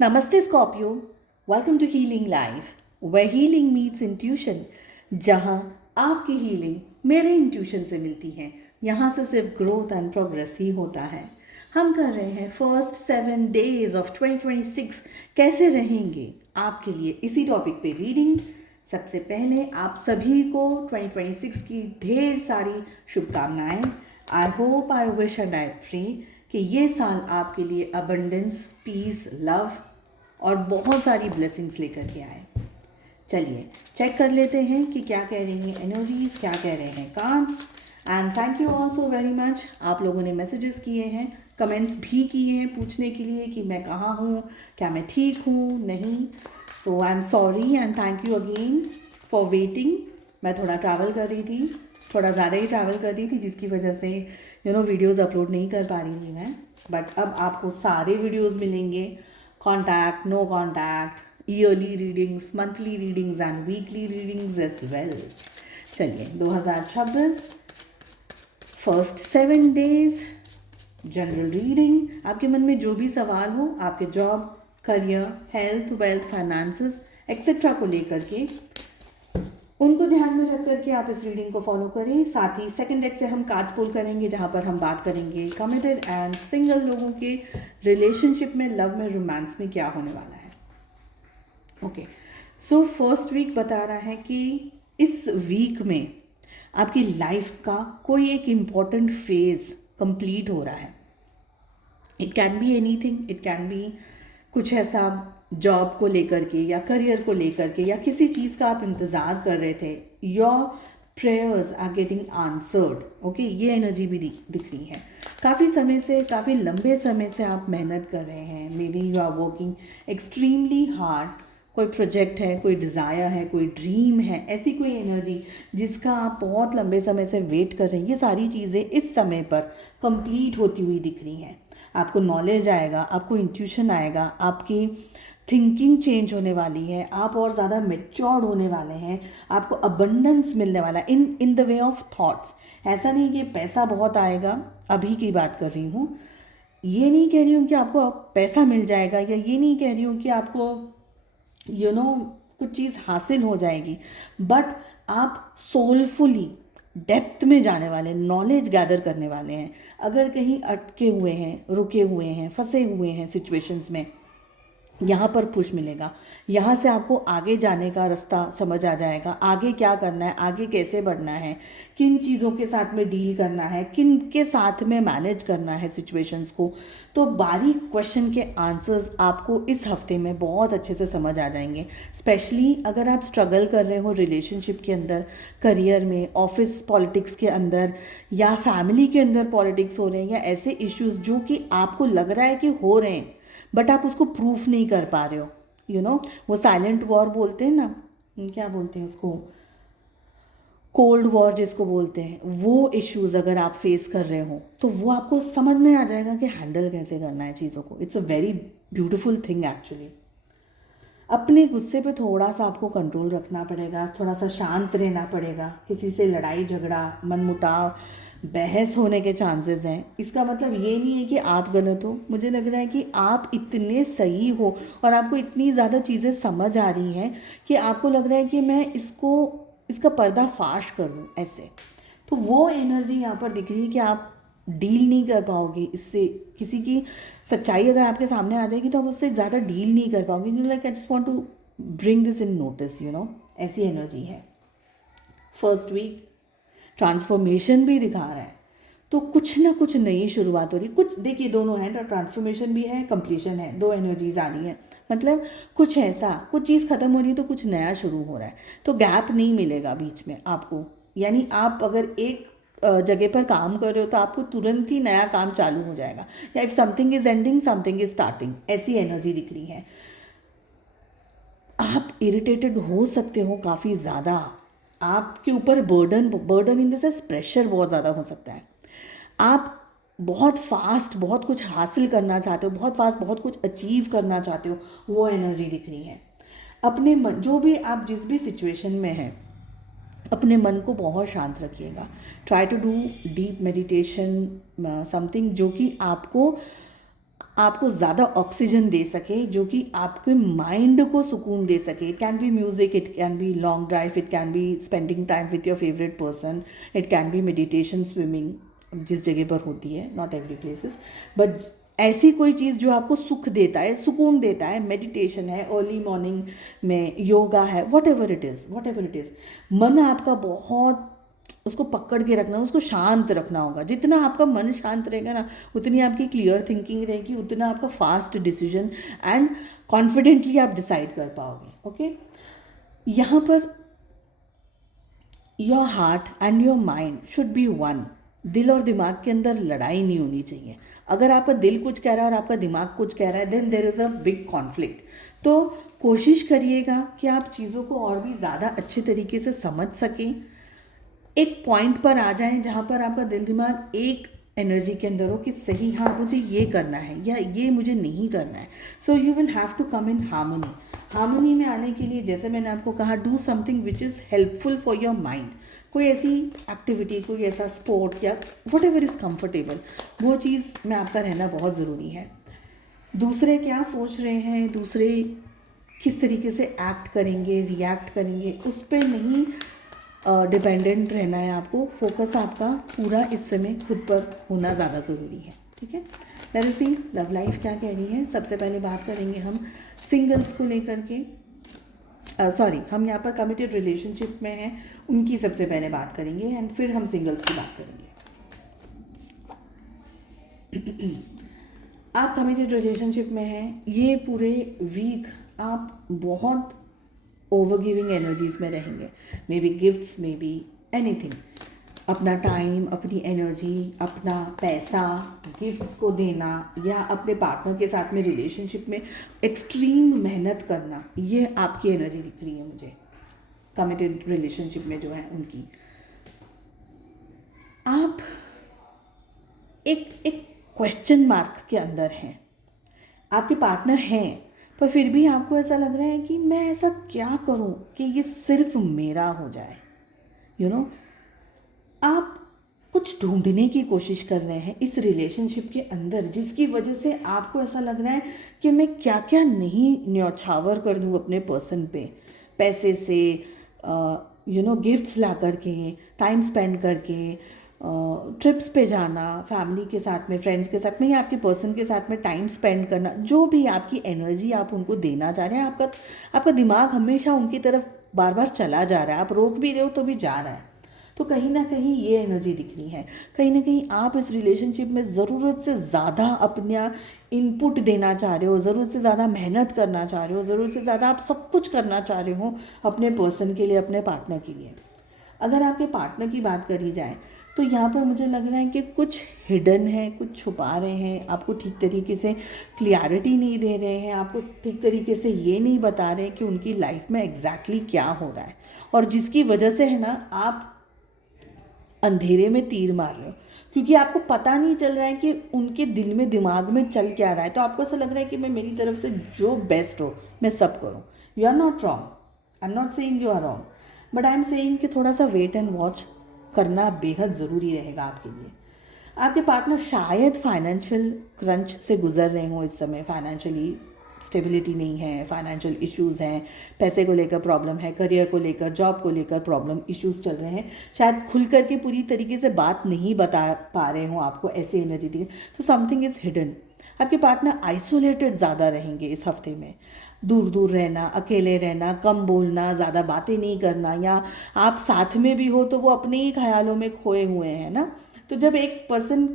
Namaste Scorpio, welcome to Healing Life, where healing meets intuition, जहाँ आपकी healing मेरे intuition से मिलती है। यहाँ से सिर्फ ग्रोथ एंड प्रोग्रेस ही होता है। हम कर रहे हैं फर्स्ट 7 days ऑफ 2026 कैसे रहेंगे आपके लिए, इसी टॉपिक पे रीडिंग। सबसे पहले आप सभी को 2026 की ढेर सारी शुभकामनाएं। I hope, I wish and I pray कि ये साल आपके लिए अबंडेंस, पीस, लव और बहुत सारी ब्लेसिंग्स लेकर के आए। चलिए चेक कर लेते हैं कि क्या कह रही हैं एनर्जीज, क्या कह रहे हैं cards. And thank you also very much, आप लोगों ने मैसेजेस किए हैं, कमेंट्स भी किए हैं पूछने के लिए कि मैं कहाँ हूँ, क्या मैं ठीक हूँ, नहीं। So I am sorry and thank you again for waiting. मैं थोड़ा ट्रैवल कर रही थी, थोड़ा ज़्यादा ही ट्रैवल कर रही थी, जिसकी वजह से वीडियोज़ अपलोड नहीं कर पा रही थी मैं। बट अब आपको सारे वीडियोज़ मिलेंगे, contact, no contact, yearly readings, monthly readings and weekly readings as well. चलिए 2026 फर्स्ट 7 days जनरल रीडिंग। आपके मन में जो भी सवाल हो आपके job, career, health, wealth, finances etcetera को लेकर के, उनको ध्यान में रख करके आप इस रीडिंग को फॉलो करें। साथ ही सेकंड डेक से हम कार्ड्स पुल करेंगे, जहाँ पर हम बात करेंगे कमिटेड एंड सिंगल लोगों के रिलेशनशिप में, लव में, रोमांस में क्या होने वाला है। ओके, सो फर्स्ट वीक बता रहा है कि इस वीक में आपकी लाइफ का कोई एक इम्पॉर्टेंट फेज कंप्लीट हो रहा है। It can be anything, it can be कुछ ऐसा जॉब को लेकर के या करियर को लेकर के या किसी चीज़ का आप इंतज़ार कर रहे थे। Your prayers are getting answered. Okay, ये एनर्जी भी दिख रही है। काफ़ी समय से, काफ़ी लंबे समय से आप मेहनत कर रहे हैं। Maybe you are working extremely hard. कोई प्रोजेक्ट है, कोई डिज़ायर है, कोई ड्रीम है, ऐसी कोई एनर्जी जिसका आप बहुत लंबे समय से वेट कर रहे हैं। ये सारी चीज़ें इस समय पर कंप्लीट होती हुई दिख रही हैं। आपको नॉलेज आएगा, आपको इंट्यूशन आएगा, आपकी थिंकिंग चेंज होने वाली है, आप और ज़्यादा मेच्योर्ड होने वाले हैं, आपको अबंडेंस मिलने वाला है in the way of thoughts. ऐसा नहीं कि पैसा बहुत आएगा, अभी की बात कर रही हूँ। ये नहीं कह रही हूँ कि आपको पैसा मिल जाएगा, या ये नहीं कह रही हूँ कि आपको कुछ चीज़ हासिल हो जाएगी, बट आप सोलफुली डेप्थ में जाने वाले, नॉलेज गैदर करने वाले हैं। अगर कहीं अटके हुए हैं, रुके हुए हैं, फंसे हुए हैं सिचुएशंस में, यहाँ पर पुश मिलेगा। यहाँ से आपको आगे जाने का रास्ता समझ आ जाएगा। आगे क्या करना है, आगे कैसे बढ़ना है, किन चीज़ों के साथ में डील करना है, किन के साथ में मैनेज करना है सिचुएशंस को। तो बारीक क्वेश्चन के आंसर्स आपको इस हफ्ते में बहुत अच्छे से समझ आ जाएंगे। स्पेशली अगर आप स्ट्रगल कर रहे हो रिलेशनशिप के अंदर, करियर में, ऑफिस पॉलिटिक्स के अंदर, या फैमिली के अंदर पॉलिटिक्स हो रहे हैं, या ऐसे इश्यूज जो कि आपको लग रहा है कि हो रहे हैं बट आप उसको प्रूफ नहीं कर पा रहे हो। वो साइलेंट वॉर बोलते हैं ना, क्या बोलते हैं उसको, कोल्ड वॉर जिसको बोलते हैं, वो इश्यूज अगर आप फेस कर रहे हो तो वो आपको समझ में आ जाएगा कि हैंडल कैसे करना है चीज़ों को। It's a very beautiful thing actually. अपने गुस्से पे थोड़ा सा आपको कंट्रोल रखना पड़ेगा, थोड़ा सा शांत रहना पड़ेगा। किसी से लड़ाई झगड़ा, मनमुटाव, बहस होने के चांसेस हैं। इसका मतलब ये नहीं है कि आप गलत हो। मुझे लग रहा है कि आप इतने सही हो और आपको इतनी ज़्यादा चीज़ें समझ आ रही हैं कि आपको लग रहा है कि मैं इसका पर्दाफाश कर दूँ ऐसे। तो वो एनर्जी यहाँ पर दिख रही है कि आप डील नहीं कर पाओगे इससे। किसी की सच्चाई अगर आपके सामने आ जाएगी तो आप उससे ज़्यादा डील नहीं कर पाओगे। Like I just want to bring this in notice, ऐसी एनर्जी है। फर्स्ट वीक ट्रांसफॉर्मेशन भी दिखा रहा है, तो कुछ ना कुछ नई शुरुआत हो रही। कुछ देखिए, दोनों है, ट्रांसफॉर्मेशन भी है, कंप्लीशन है, दो एनर्जीज आ रही हैं। मतलब कुछ ऐसा, कुछ चीज़ ख़त्म हो रही है तो कुछ नया शुरू हो रहा है। तो गैप नहीं मिलेगा बीच में आपको। यानी आप अगर एक जगह पर काम कर रहे हो तो आपको तुरंत ही नया काम चालू हो जाएगा। या if something is ending, something is starting, ऐसी एनर्जी दिख रही है। आप इरिटेटेड हो सकते हो काफ़ी ज़्यादा। आपके ऊपर burden in the sense pressure बहुत ज़्यादा हो सकता है। आप बहुत फास्ट बहुत कुछ हासिल करना चाहते हो, बहुत फास्ट बहुत कुछ अचीव करना चाहते हो, वो एनर्जी दिख रही है। अपने मन, जो भी आप जिस भी सिचुएशन में हैं, अपने मन को बहुत शांत रखिएगा। Try to do deep meditation, something जो कि आपको आपको ज़्यादा ऑक्सीजन दे सके, जो कि आपके माइंड को सुकून दे सके. It can be music, it can be long drive, it can be spending time with your favourite person, it can be meditation, swimming, जिस जगह पर होती है, नॉट एवरी प्लेसेस, बट ऐसी कोई चीज़ जो आपको सुख देता है, सुकून देता है. मेडिटेशन है, अर्ली मॉर्निंग में योगा है, what ever it is, what ever it is. मन आपका बहुत उसको पकड़ के रखना, उसको शांत रखना होगा. जितना आपका मन शांत रहेगा ना, उतनी आपकी क्लियर थिंकिंग रहेगी, उतना आपका फास्ट डिसीजन एंड कॉन्फिडेंटली आप डिसाइड कर पाओगे. ओके, यहाँ per your heart and your mind should be one. दिल और दिमाग के अंदर लड़ाई नहीं होनी चाहिए. अगर आपका दिल कुछ कह रहा है और आपका दिमाग कुछ कह रहा है, then there is a big conflict. तो कोशिश करिएगा कि आप चीज़ों को और भी ज़्यादा अच्छे तरीके से समझ सकें. एक पॉइंट पर आ जाएं जहाँ पर आपका दिल दिमाग एक एनर्जी के अंदर हो कि सही, हाँ मुझे ये करना है या ये मुझे नहीं करना है. So you will have to come in harmony. Harmony में आने के लिए, जैसे मैंने आपको कहा, do something which is helpful for your mind. कोई ऐसी एक्टिविटी, कोई ऐसा स्पोर्ट या वट एवर इज़ कम्फर्टेबल, वो चीज़ में आपका रहना बहुत ज़रूरी है. दूसरे क्या सोच रहे हैं, दूसरे किस तरीके से एक्ट करेंगे, रिएक्ट करेंगे, उस पर नहीं डिपेंडेंट रहना है आपको. फोकस आपका पूरा इस समय खुद पर होना ज़्यादा ज़रूरी है. ठीक है, लेट्स सी लव लाइफ क्या कह रही है. सबसे पहले बात करेंगे हम सिंगल्स को लेकर के. सॉरी, हम यहाँ पर कमिटेड रिलेशनशिप में हैं, उनकी सबसे पहले बात करेंगे एंड फिर हम सिंगल्स की बात करेंगे. आप कमिटेड रिलेशनशिप में हैं, ये पूरे वीक आप बहुत ओवर गिविंग एनर्जीज में रहेंगे. May be gifts, may be anything. अपना टाइम, अपनी एनर्जी, अपना पैसा गिफ्ट्स को देना या अपने पार्टनर के साथ में रिलेशनशिप में एक्सट्रीम मेहनत करना, ये आपकी एनर्जी दिख रही है मुझे कमिटेड रिलेशनशिप में जो है उनकी. आप एक क्वेश्चन मार्क के अंदर हैं. आपके पार्टनर हैं, पर फिर भी आपको ऐसा लग रहा है कि मैं ऐसा क्या करूं कि ये सिर्फ मेरा हो जाए. यू नो, आप कुछ ढूंढने की कोशिश कर रहे हैं इस रिलेशनशिप के अंदर, जिसकी वजह से आपको ऐसा लग रहा है कि मैं क्या क्या नहीं न्यौछावर कर दूं अपने पर्सन पे. पैसे से, गिफ्ट्स ला करके, टाइम स्पेंड करके, ट्रिप्स पे जाना, फैमिली के साथ में, फ्रेंड्स के साथ में या आपके पर्सन के साथ में टाइम स्पेंड करना. जो भी आपकी एनर्जी आप उनको देना चाह रहे हैं, आपका दिमाग हमेशा उनकी तरफ बार बार चला जा रहा है. आप रोक भी रहे हो तो भी जा रहा है. तो कहीं ना कहीं ये एनर्जी दिख रही है. कहीं ना कहीं आप इस रिलेशनशिप में ज़रूरत से ज़्यादा अपना इनपुट देना चाह रहे हो, ज़रूरत से ज़्यादा मेहनत करना चाह रहे हो, ज़रूरत से ज़्यादा आप सब कुछ करना चाह रहे हो अपने पर्सन के लिए, अपने पार्टनर के लिए. अगर आपके पार्टनर की बात करी जाए तो यहाँ पर मुझे लग रहा है कि कुछ हिडन है, कुछ छुपा रहे हैं, आपको ठीक तरीके से क्लियरिटी नहीं दे रहे हैं, आपको ठीक तरीके से ये नहीं बता रहे कि उनकी लाइफ में एग्जैक्टली क्या हो रहा है. और जिसकी वजह से है ना, आप अंधेरे में तीर मार रहे हो, क्योंकि आपको पता नहीं चल रहा है कि उनके दिल में, दिमाग में चल क्या रहा है. तो आपको ऐसा लग रहा है कि मैं, मेरी तरफ से जो बेस्ट हो मैं सब करूँ. You are not wrong, I am not saying you are wrong, but I am saying कि थोड़ा सा वेट एंड वॉच करना बेहद ज़रूरी रहेगा आपके लिए. आपके पार्टनर शायद फाइनेंशियल क्रंच से गुजर रहे हों इस समय. फाइनेंशियली स्टेबिलिटी नहीं है, फाइनेंशियल इश्यूज़ हैं, पैसे को लेकर प्रॉब्लम है, करियर को लेकर, जॉब को लेकर प्रॉब्लम, इश्यूज़ चल रहे हैं. शायद खुल करके पूरी तरीके से बात नहीं बता पा रहे हों आपको, ऐसे एनर्जी दी. तो समथिंग इज़ हिडन. आपके पार्टनर आइसोलेटेड ज़्यादा रहेंगे इस हफ्ते में. दूर दूर रहना, अकेले रहना, कम बोलना, ज़्यादा बातें नहीं करना, या आप साथ में भी हो तो वो अपने ही ख्यालों में खोए हुए हैं ना. तो जब एक पर्सन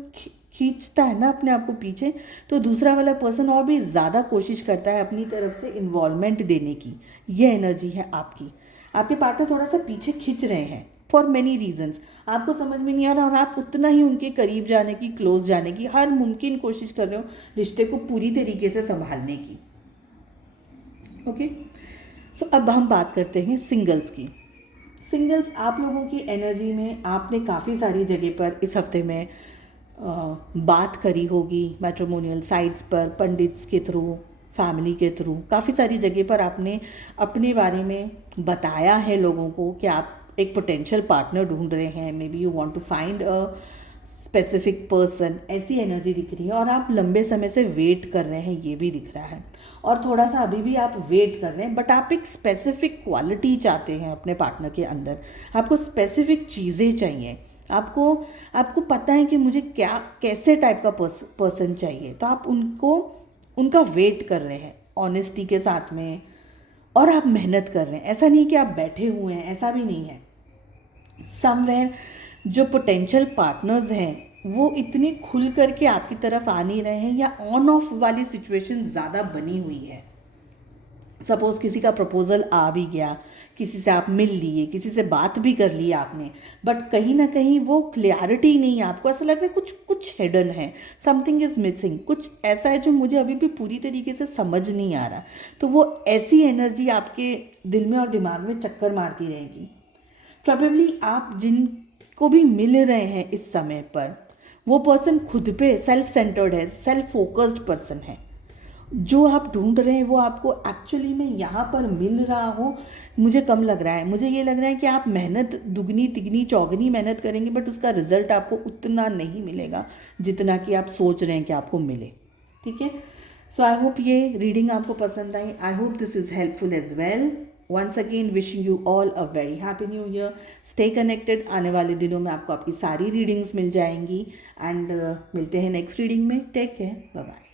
खींचता है ना अपने आप को पीछे, तो दूसरा वाला पर्सन और भी ज़्यादा कोशिश करता है अपनी तरफ से इन्वॉल्वमेंट देने की. ये एनर्जी है आपकी. आपके पार्टनर थोड़ा सा पीछे खींच रहे हैं फॉर मेनी रीजंस. आपको समझ में नहीं आ रहा और आप उतना ही उनके करीब जाने की, क्लोज जाने की हर मुमकिन कोशिश कर रहे हो रिश्ते को पूरी तरीके से संभालने की. ओके, सो अब हम बात करते हैं सिंगल्स की. सिंगल्स, आप लोगों की एनर्जी में आपने काफ़ी सारी जगह पर इस हफ्ते में बात करी होगी, मैट्रिमोनियल साइट्स पर, पंडित्स के थ्रू, फैमिली के थ्रू, काफ़ी सारी जगह पर आपने अपने बारे में बताया है लोगों को कि आप एक पोटेंशियल पार्टनर ढूंढ रहे हैं. Maybe you want to find a specific person, ऐसी एनर्जी दिख रही है। और आप लंबे समय से वेट कर रहे हैं, ये भी दिख रहा है। और थोड़ा सा अभी भी आप वेट कर रहे हैं, बट आप एक स्पेसिफिक क्वालिटी चाहते हैं अपने पार्टनर के अंदर। आपको स्पेसिफिक चीज़ें चाहिए, आपको आपको पता है कि मुझे क्या कैसे टाइप का पर्सन चाहिए, तो आप उनका वेट कर रहे हैं ऑनेस्टी के साथ में। और आप मेहनत कर रहे हैं, ऐसा नहीं कि आप बैठे हुए हैं, ऐसा भी नहीं है। समवेयर जो पोटेंशियल पार्टनर्स हैं वो इतने खुल करके आपकी तरफ आ नहीं रहे हैं, या ऑन ऑफ वाली सिचुएशन ज़्यादा बनी हुई है। सपोज़ किसी का प्रपोजल आ भी गया, किसी से आप मिल लिए, किसी से बात भी कर ली आपने, बट कहीं ना कहीं वो क्लैरिटी नहीं है, आपको ऐसा लग रहा है कुछ कुछ हिडन है, समथिंग इज़ मिसिंग, कुछ ऐसा है जो मुझे अभी भी पूरी तरीके से समझ नहीं आ रहा। तो वो ऐसी एनर्जी आपके दिल में और दिमाग में चक्कर मारती रहेगी। प्रोबेबली आप जिनको भी मिल रहे हैं इस समय पर, वो पर्सन खुद पे सेल्फ सेंटर्ड है, सेल्फ फोकस्ड पर्सन है। जो आप ढूंढ रहे हैं वो आपको एक्चुअली में यहाँ पर मिल रहा हो, मुझे कम लग रहा है। मुझे ये लग रहा है कि आप मेहनत दुगनी तिगनी चौगनी मेहनत करेंगे, बट उसका रिजल्ट आपको उतना नहीं मिलेगा जितना कि आप सोच रहे हैं कि आपको मिले। ठीक है, सो आई होप ये रीडिंग आपको पसंद आई। I hope this is helpful as well. Once again wishing you all a very happy new year. Stay connected, आने वाले दिनों में आपको आपकी सारी रीडिंग्स मिल जाएंगी। एंड मिलते हैं नेक्स्ट रीडिंग में। Take care, bye bye.